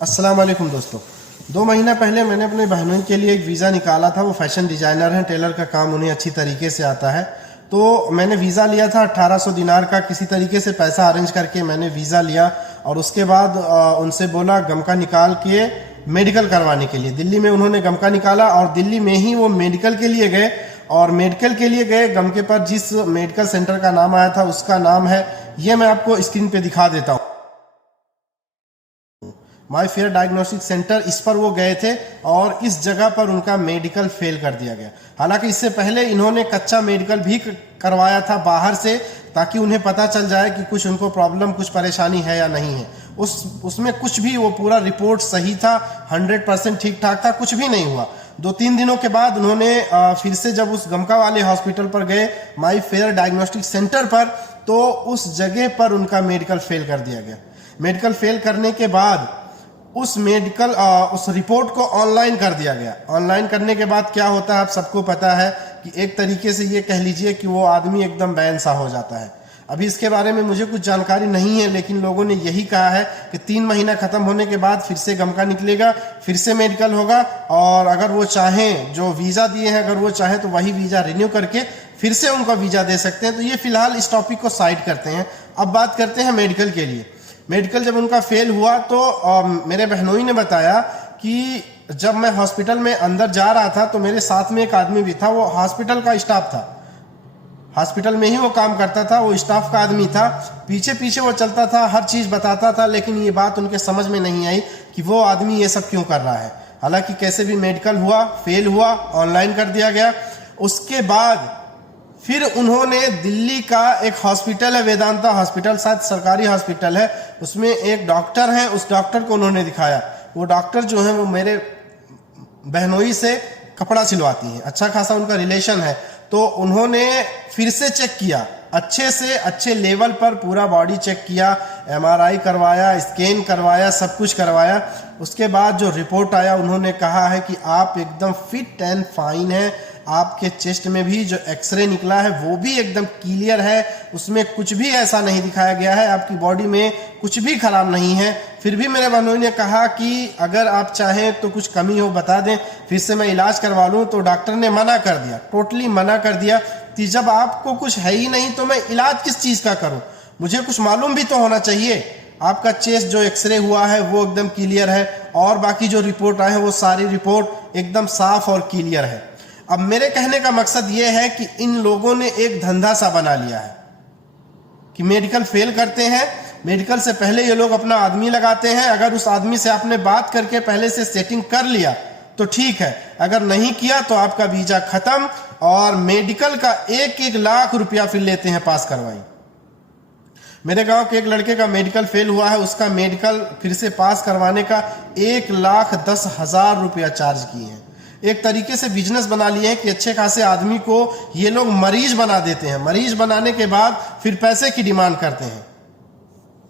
अस्सलाम वालेकुम दोस्तों। 2 महीना पहले मैंने अपने बहनोई के लिए एक वीज़ा निकाला था। वो फैशन डिज़ाइनर हैं, टेलर का काम उन्हें अच्छी तरीके से आता है। तो मैंने वीज़ा लिया था 1800 दिनार का। किसी तरीके से पैसा अरेंज करके मैंने वीज़ा लिया और उसके बाद उनसे बोला गमका निकाल के मेडिकल करवाने के लिए। दिल्ली में उन्होंने गमका निकाला और दिल्ली में ही वो मेडिकल के लिए गए। और मेडिकल के लिए गए, गमके पर जिस मेडिकल सेंटर का नाम आया था उसका नाम है, ये मैं आपको स्क्रीन पे दिखा देता हूँ, माई फेयर डायग्नोस्टिक सेंटर। इस पर वो गए थे और इस जगह पर उनका मेडिकल फेल कर दिया गया। हालांकि इससे पहले इन्होंने कच्चा मेडिकल भी करवाया था बाहर से, ताकि उन्हें पता चल जाए कि कुछ उनको प्रॉब्लम, कुछ परेशानी है या नहीं है। उसमें कुछ भी, वो पूरा रिपोर्ट सही था, 100% ठीक ठाक था, कुछ भी नहीं हुआ। 2-3 दिनों के बाद उन्होंने फिर से जब उस गमका वाले हॉस्पिटल पर गए, माई फेयर डायग्नोस्टिक सेंटर पर, तो उस जगह पर उनका मेडिकल फेल कर दिया गया। मेडिकल फेल करने के बाद उस रिपोर्ट को ऑनलाइन कर दिया गया। ऑनलाइन करने के बाद क्या होता है आप सबको पता है कि एक तरीके से ये कह लीजिए कि वो आदमी एकदम बैन सा हो जाता है। अभी इसके बारे में मुझे कुछ जानकारी नहीं है, लेकिन लोगों ने यही कहा है कि 3 महीना खत्म होने के बाद फिर से गमका निकलेगा, फिर से मेडिकल होगा, और अगर वो चाहें, जो वीज़ा दिए हैं, अगर वो चाहें तो वही वीज़ा रिन्यू करके फिर से उनका वीज़ा दे सकते हैं। तो ये फिलहाल इस टॉपिक को साइड करते हैं। अब बात करते हैं मेडिकल के लिए। मेडिकल जब उनका फेल हुआ तो मेरे बहनोई ने बताया कि जब मैं हॉस्पिटल में अंदर जा रहा था तो मेरे साथ में एक आदमी भी था। वो हॉस्पिटल का स्टाफ था, हॉस्पिटल में ही वो काम करता था, वो स्टाफ का आदमी था। पीछे पीछे वो चलता था, हर चीज़ बताता था, लेकिन ये बात उनके समझ में नहीं आई कि वो आदमी ये सब क्यों कर रहा है। हालांकि कैसे भी मेडिकल हुआ, फेल हुआ, ऑनलाइन कर दिया गया। उसके बाद फिर उन्होंने दिल्ली का एक हॉस्पिटल है, वेदांता हॉस्पिटल, शायद सरकारी हॉस्पिटल है, उसमें एक डॉक्टर हैं, उस डॉक्टर को उन्होंने दिखाया। वो डॉक्टर जो है वो मेरे बहनोई से कपड़ा सिलवाती हैं, अच्छा खासा उनका रिलेशन है। तो उन्होंने फिर से चेक किया, अच्छे से अच्छे लेवल पर पूरा बॉडी चेक किया, MRI करवाया, स्कैन करवाया, सब कुछ करवाया। उसके बाद जो रिपोर्ट आया, उन्होंने कहा है कि आप एकदम फिट एंड फाइन हैं। आपके चेस्ट में भी जो एक्सरे निकला है वो भी एकदम क्लियर है, उसमें कुछ भी ऐसा नहीं दिखाया गया है, आपकी बॉडी में कुछ भी खराब नहीं है। फिर भी मेरे बहनोई ने कहा कि अगर आप चाहें तो कुछ कमी हो बता दें, फिर से मैं इलाज करवा लूँ। तो डॉक्टर ने मना कर दिया, टोटली मना कर दिया कि जब आपको कुछ है ही नहीं तो मैं इलाज किस चीज़ का करूँ, मुझे कुछ मालूम भी तो होना चाहिए। आपका चेस्ट जो एक्सरे हुआ है वो एकदम क्लियर है, और बाकी जो रिपोर्ट आए हैं वो सारी रिपोर्ट एकदम साफ और क्लियर है। अब मेरे कहने का मकसद ये है कि इन लोगों ने एक धंधा सा बना लिया है कि मेडिकल फेल करते हैं, मेडिकल से पहले ये लोग अपना आदमी लगाते हैं। अगर उस आदमी से आपने बात करके पहले से सेटिंग कर लिया तो ठीक है, अगर नहीं किया तो आपका वीजा खत्म। और मेडिकल का 1-1 लाख रुपया फिर लेते हैं पास करवाई। मेरे गांव के एक लड़के का मेडिकल फेल हुआ है, उसका मेडिकल फिर से पास करवाने का 1,10,000 रुपया चार्ज किए हैं। एक तरीके से बिजनेस बना लिए हैं कि अच्छे खासे आदमी को ये लोग मरीज बना देते हैं। मरीज बनाने के बाद फिर पैसे की डिमांड करते हैं।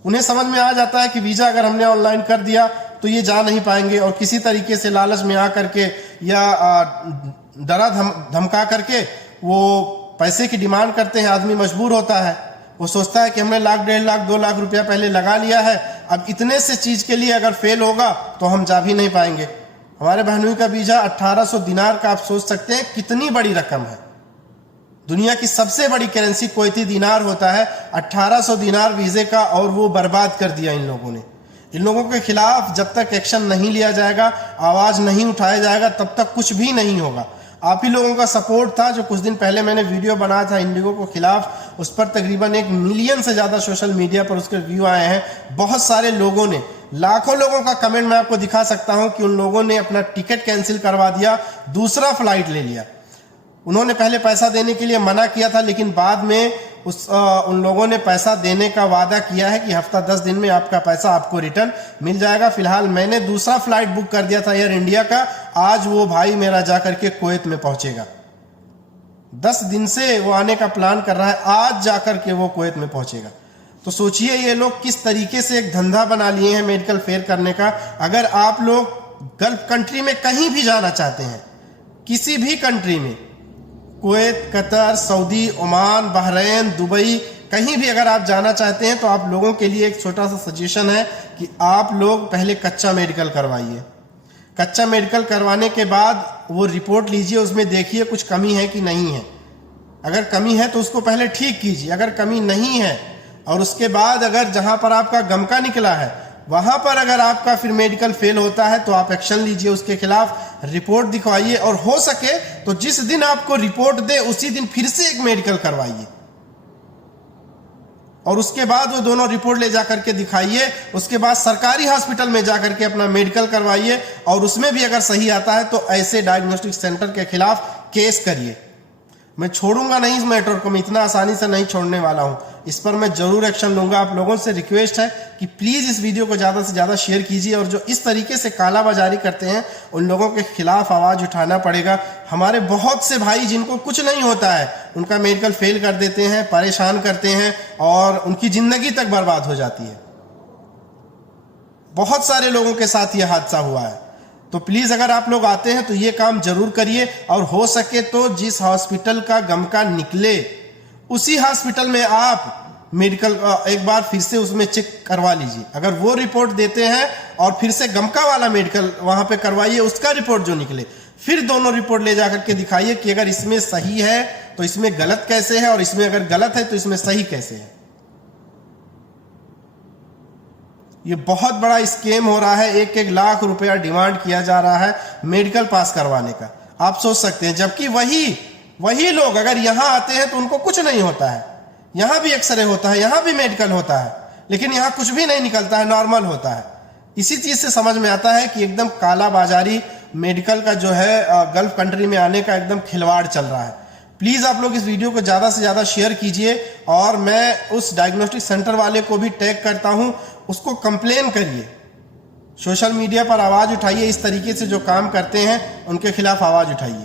उन्हें समझ में आ जाता है कि वीजा अगर हमने ऑनलाइन कर दिया तो ये जा नहीं पाएंगे, और किसी तरीके से लालच में आ करके या डरा धमका करके वो पैसे की डिमांड करते हैं। आदमी मजबूर होता है, वो सोचता है कि हमने 1,00,000, 1.5 लाख, 2 लाख रुपया पहले लगा लिया है, अब इतने से चीज के लिए अगर फेल होगा तो हम जा भी नहीं पाएंगे। हमारे बहनोई का वीजा 1800 दिनार का, आप सोच सकते हैं कितनी बड़ी रकम है। दुनिया की सबसे बड़ी करेंसी कुवैती दिनार होता है, 1800 दिनार वीजे का, और वो बर्बाद कर दिया इन लोगों ने। इन लोगों के खिलाफ जब तक एक्शन नहीं लिया जाएगा, आवाज नहीं उठाया जाएगा, तब तक कुछ भी नहीं होगा। आप ही लोगों का सपोर्ट था। जो कुछ दिन पहले मैंने वीडियो बनाया था इंडिगो को खिलाफ, उस पर तकरीबन 1 मिलियन से ज़्यादा सोशल मीडिया पर उसके व्यू आए हैं। बहुत सारे लोगों ने, लाखों लोगों का कमेंट मैं आपको दिखा सकता हूं कि उन लोगों ने अपना टिकट कैंसिल करवा दिया, दूसरा फ्लाइट ले लिया। उन्होंने पहले पैसा देने के लिए मना किया था, लेकिन बाद में उन लोगों ने पैसा देने का वादा किया है कि हफ्ता 10 दिन में आपका पैसा आपको रिटर्न मिल जाएगा। फिलहाल मैंने दूसरा फ्लाइट बुक कर दिया था एयर इंडिया का, आज वो भाई मेरा जाकर के कुवैत में पहुंचेगा। 10 दिन से वो आने का प्लान कर रहा है, आज जाकर के वो कुवैत में पहुंचेगा। तो सोचिए ये लोग किस तरीके से एक धंधा बना लिए हैं मेडिकल फेल करने का। अगर आप लोग गल्फ कंट्री में कहीं भी जाना चाहते हैं, किसी भी कंट्री में, Kuwait, Qatar, Saudi, Oman, Bahrain, Dubai, कहीं भी अगर आप जाना चाहते हैं तो आप लोगों के लिए एक छोटा सा सजेशन है कि आप लोग पहले कच्चा मेडिकल करवाइए। कच्चा मेडिकल करवाने के बाद वो रिपोर्ट लीजिए, उसमें देखिए कुछ कमी है कि नहीं है। अगर कमी है तो उसको पहले ठीक कीजिए, अगर कमी नहीं है और उसके बाद अगर जहां पर आपका गमका निकला है वहां पर अगर आपका फिर मेडिकल फेल होता है तो आप एक्शन लीजिए, उसके खिलाफ रिपोर्ट दिखवाइए और हो सके तो जिस दिन आपको रिपोर्ट दे उसी दिन फिर से एक मेडिकल करवाइए और उसके बाद वो दोनों रिपोर्ट ले जाकर के दिखाइए। उसके बाद सरकारी हॉस्पिटल में जाकर के अपना मेडिकल करवाइए और उसमें भी अगर सही आता है तो ऐसे डायग्नोस्टिक सेंटर के खिलाफ केस करिए। मैं छोड़ूंगा नहीं इस मैटर को, मैं इतना आसानी से नहीं छोड़ने वाला हूं, इस पर मैं जरूर एक्शन लूंगा। आप लोगों से रिक्वेस्ट है कि प्लीज इस वीडियो को ज्यादा से ज्यादा शेयर कीजिए और जो इस तरीके से कालाबाजारी करते हैं उन लोगों के खिलाफ आवाज उठाना पड़ेगा। हमारे बहुत से भाई जिनको कुछ नहीं होता है उनका मेडिकल फेल कर देते हैं, परेशान करते हैं और उनकी जिंदगी तक बर्बाद हो जाती है। बहुत सारे लोगों के साथ यह हादसा हुआ है। तो प्लीज अगर आप लोग आते हैं तो ये काम जरूर करिए और हो सके तो जिस हॉस्पिटल का गमका निकले उसी हॉस्पिटल में आप मेडिकल एक बार फिर से उसमें चेक करवा लीजिए। अगर वो रिपोर्ट देते हैं और फिर से गमका वाला मेडिकल वहां पे करवाइए, उसका रिपोर्ट जो निकले फिर दोनों रिपोर्ट ले जाकर के दिखाइए कि अगर इसमें सही है तो इसमें गलत कैसे है और इसमें अगर गलत है तो इसमें सही कैसे है। ये बहुत बड़ा स्कैम हो रहा है, 1-1 लाख रुपया डिमांड किया जा रहा है मेडिकल पास करवाने का। आप सोच सकते हैं, जबकि वही लोग अगर यहां आते हैं तो उनको कुछ नहीं होता है। यहां भी एक्सरे होता है, यहां भी मेडिकल होता है, लेकिन यहां कुछ भी नहीं निकलता है, नॉर्मल होता है। इसी चीज से समझ में आता है कि एकदम कालाबाजारी मेडिकल का जो है गल्फ कंट्री में आने का एकदम खिलवाड़ चल रहा है। प्लीज आप लोग इस वीडियो को ज्यादा से ज्यादा शेयर कीजिए और मैं उस डायग्नोस्टिक सेंटर वाले को भी टैग करता हूं, उसको कंप्लेन करिए, सोशल मीडिया पर आवाज उठाइए। इस तरीके से जो काम करते हैं उनके खिलाफ आवाज उठाइए।